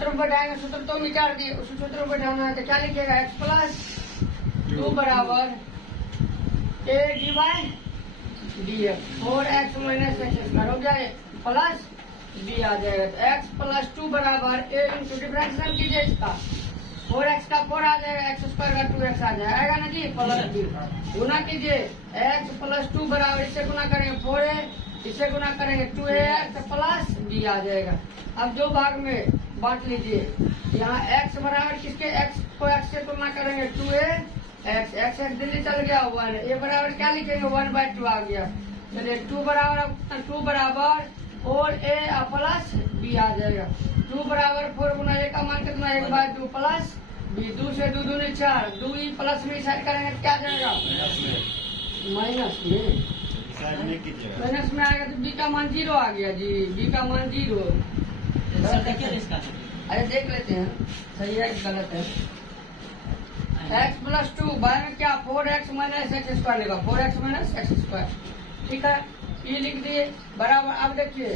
सूत्र में बैठाएंगे, सूत्र तो निकाल दिए, उसी सूत्र में बैठाना है तो क्या लिखेगा, x प्लस 2 बराबर a divide dx 4x minus x square हो गया प्लस b आ जाएगा। तो x प्लस 2 बराबर a इंटू डिफरेंशियल कीजिए इसका, 4x का 4 आ जाएगा, एक्स स्क्वायर का 2x आ जाएगा ना जी, प्लस b गुना कीजिए, x प्लस 2 बराबर इससे गुना करेंगे 4a, इसे गुना करेंगे 2ax प्लस b आ जाएगा। अब दो भाग में बांट लीजिए, यहाँ x बराबर किसके, x को x से तुलना करेंगे 2a x दिल्ली चल गया 1, a बराबर क्या लिखेंगे 1/2 आ गया। चलिए 2 बराबर 4a प्लस b आ जाएगा। 2 बराबर 4 गुना a का मान कितना 1/2 प्लस b, 2 से 2 दूनी 4, 2 प्लस में साइड करेंगे क्या जाएगा माइनस में आएगा तो b का मान 0 आ गया जी, b का मान 0। अरे देख लेते हैं सही है कि गलत है। x प्लस 2 बाय में क्या 4x माइनस एक्स स्क्वायर लेगा, 4x माइनस एक्स स्क्वायर, ठीक है ये लिख दिए बराबर। अब देखिए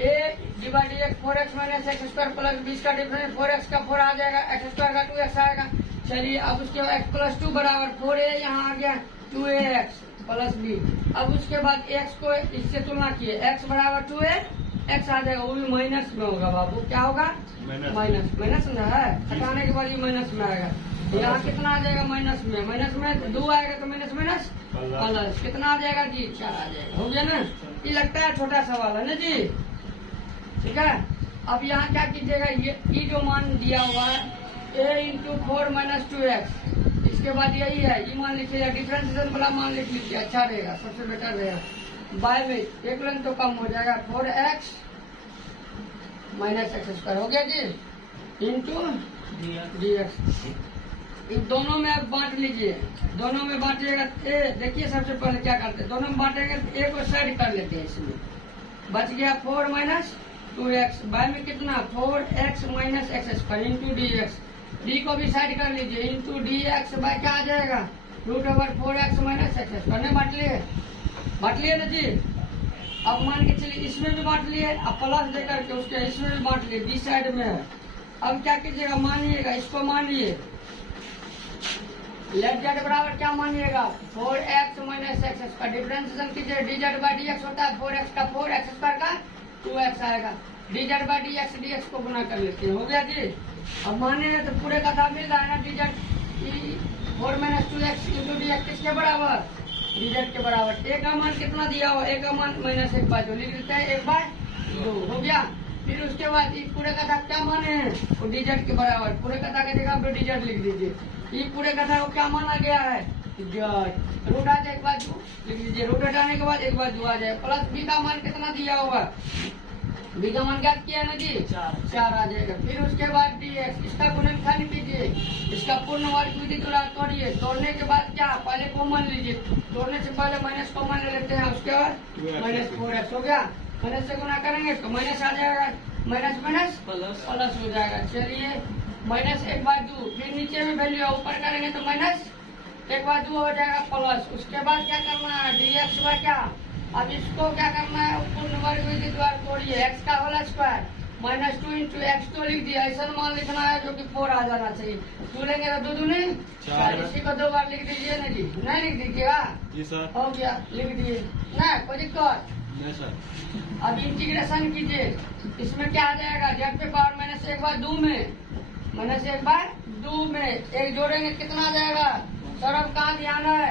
a divide 4x minus x square plus 20 का डिफरेंस 4x का 4 आ जाएगा, एक्स स्क्वायर का 2x आएगा। चलिए अब उसके बाद x प्लस 2 बराबर 4a यहाँ आ गया 2ax प्लस b। अब उसके बाद x को इससे तुलना किए, x बराबर 2a x आ जाएगा, वो भी माइनस में होगा बाबू, क्या होगा माइनस ना है, हटाने के बाद ये माइनस में आएगा। यहाँ कितना आ जाएगा माइनस में 2 आएगा तो माइनस प्लस कितना आ जाएगा जी 4 आ जाएगा, हो गया ना। ये लगता है छोटा सवाल है ना जी, ठीक है। अब यहाँ क्या कीजिएगा, ये जो मान दिया हुआ है a इंटू 4 माइनस 2x, इसके बाद यही है, ये मान लिखिएगा, डिफरेंशिएशन वाला मान लिख लीजिए, अच्छा रहेगा, सबसे बेटर रहेगा। बाय में एक लाइन तो कम हो जाएगा, 4x माइनस एक्स स्क्वायर हो गया जी इंटू dx। दोनों में अब बांट लीजिए, दोनों में बांटिएगा। देखिए सबसे पहले क्या करते हैं, दोनों में बांटेंगे तो एक को साइड कर लेते हैं, इसमें बच गया 4 माइनस 2x, बाय में कितना 4x minus x square into dx, d को भी साइड कर लीजिए इंटू dx बाय क्या आ जाएगा √4x माइनस एक्स स्क्वायर। ने बांट लिए ना जी। अब मान के चलिए इसमें भी बांट लिए, अब प्लस देकर के उसके इसमें भी बांट लिए, बी साइड में है। अब क्या कीजिएगा, मानिएगा इसको मानिए, लेफ्ट जेड बराबर क्या मानिएगा 4x minus x square, differentiation कीजिए, dz बाई dx होता है 4x का 4 एक्स स्क्वायर का 2x आएगा, dz बाई dx को गुना कर लेते हैं, हो गया जी। अब मानेगा तो पूरे का था मिल रहा है ना, dz 4 minus 2x into dx किसके बराबर dz के बराबर। a का मान कितना दिया हुआ, a का मान -1/2 लिख देते हैं 1/2 हो गया। फिर उसके बाद पूरे कथा क्या माने हैं वो dz के बराबर, पूरे कथा के जगह पे dz लिख दीजिए। ये पूरे कथा को क्या माना गया है रूट आ जाए 1/2 लिख लीजिए, रूट हटाने के बाद 1/2 आ जाए, प्लस b का मान कितना दिया होगा, b का मान क्या किया ना जी 4 आ जाएगा। फिर उसके बाद dx, इसका गुणनखंड कीजिए, इसका पूर्ण वर्ग विधि द्वारा तोड़िए, तोड़ने के बाद क्या पहले कॉमन लीजिए, तोड़ने से पहले माइनस कॉमन ले लेते हैं, उसके बाद -4x हो गया, माइनस से गुना करेंगे तो माइनस आ जाएगा, माइनस प्लस हो जाएगा। चलिए -1/2, फिर नीचे में वैल्यू ऊपर करेंगे तो -1/2 हो जाएगा प्लस। उसके बाद क्या करना है dx बाय क्या, अब इसको क्या करना है पूर्ण वर्ग विधि द्वारा तोड़िए, x का होल स्क्वायर -2 इंटू एक्स तो लिख दिया, ऐसा मान लिखना है जो कि 4 आ जाना चाहिए, 2 लेंगे तो 2 दूनी 4, इसी को 2 बार लिख दीजिए ना जी, नहीं लिख दीजिएगा हो गया, लिख दीजिए ना कोई दिक्कत। अब इंटीग्रेशन कीजिए, इसमें क्या आ जाएगा जेड पे पावर -1/2 में -1/2 में एक जोड़ेंगे कितना आ जाएगा, सरब कहाँ ध्यान है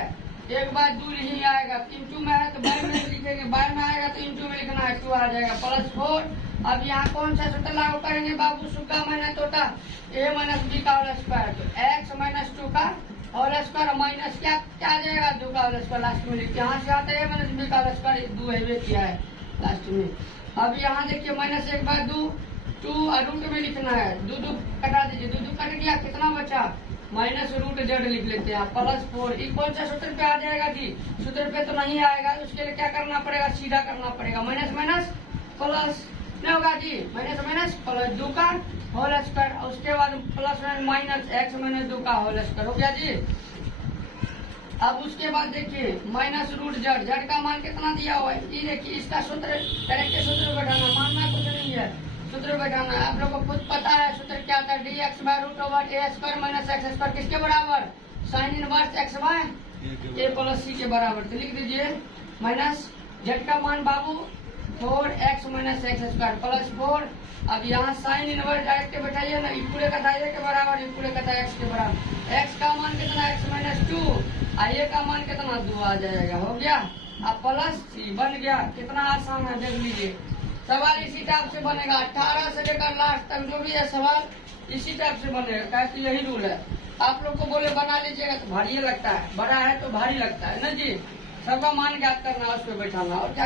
1/2 ही आएगा, इंटू में है तो बाय में लिखेंगे, बाय में आएगा तो इंटू में लिखना है 2 आ जाएगा +4। अब यहाँ कौन सा सूत्र लागू करेंगे बाबू, सुका माइनस तोटा a माइनस b का होल स्क्वायर, तो x माइनस 2 का होल स्क्वायर माइनस क्या आ जाएगा 2 का होल स्क्वायर, लास्ट में लिखते यहाँ से आता है a माइनस b का होल स्क्वायर 2 है किया है लास्ट में। अब यहाँ देखिए -1/2 2 और रूट में लिखना है, 2 कटा दीजिए, 2 कट गया, कितना बचा -√z लिख लेते हैं +4। ये कौन सा सूत्र पे आ जाएगा जी, सूत्र पे तो नहीं आएगा, उसके लिए क्या करना पड़ेगा, सीधा करना पड़ेगा, माइनस प्लस नहीं होगा जी, माइनस प्लस 2 का होल स्क्वायर, उसके बाद प्लस -x - 2 का होल स्क्वायर हो गया जी। अब उसके बाद देखिए -√z का मान कितना दिया हुआ है, ये देखिए इसका सूत्र डायरेक्ट सूत्र बैठाना, मानना कुछ नहीं है, सूत्र बैठाना है, आप लोग को खुद पता है सूत्र d x by root over a square minus x square किसके बराबर? Sine inverse x by a plus c के बराबर। तो लिख दीजिए माइनस जेड का मान बाबू 4x minus x square plus 4। अब यहाँ साइन इनवर्स डायरेक्ट बैठाइए ना, पूरे का दाइए के बराबर, पूरे का एक्स के बराबर। x का मान कितना x माइनस 2, आ का मान कितना 2 आ जाएगा। हो गया, अब प्लस सी बन गया। कितना आसान है देख लीजिए। सवाल इसी टाइप से बनेगा, 18 से लेकर लास्ट तक जो भी है सवाल इसी टाइप से बनेगा, कैसे यही रूल है। आप लोग को बोले बना लीजिएगा तो भारी लगता है, बड़ा है तो भारी लगता है ना जी। सबका मान ज्ञात करना, उस पर बैठाना और क्या करना।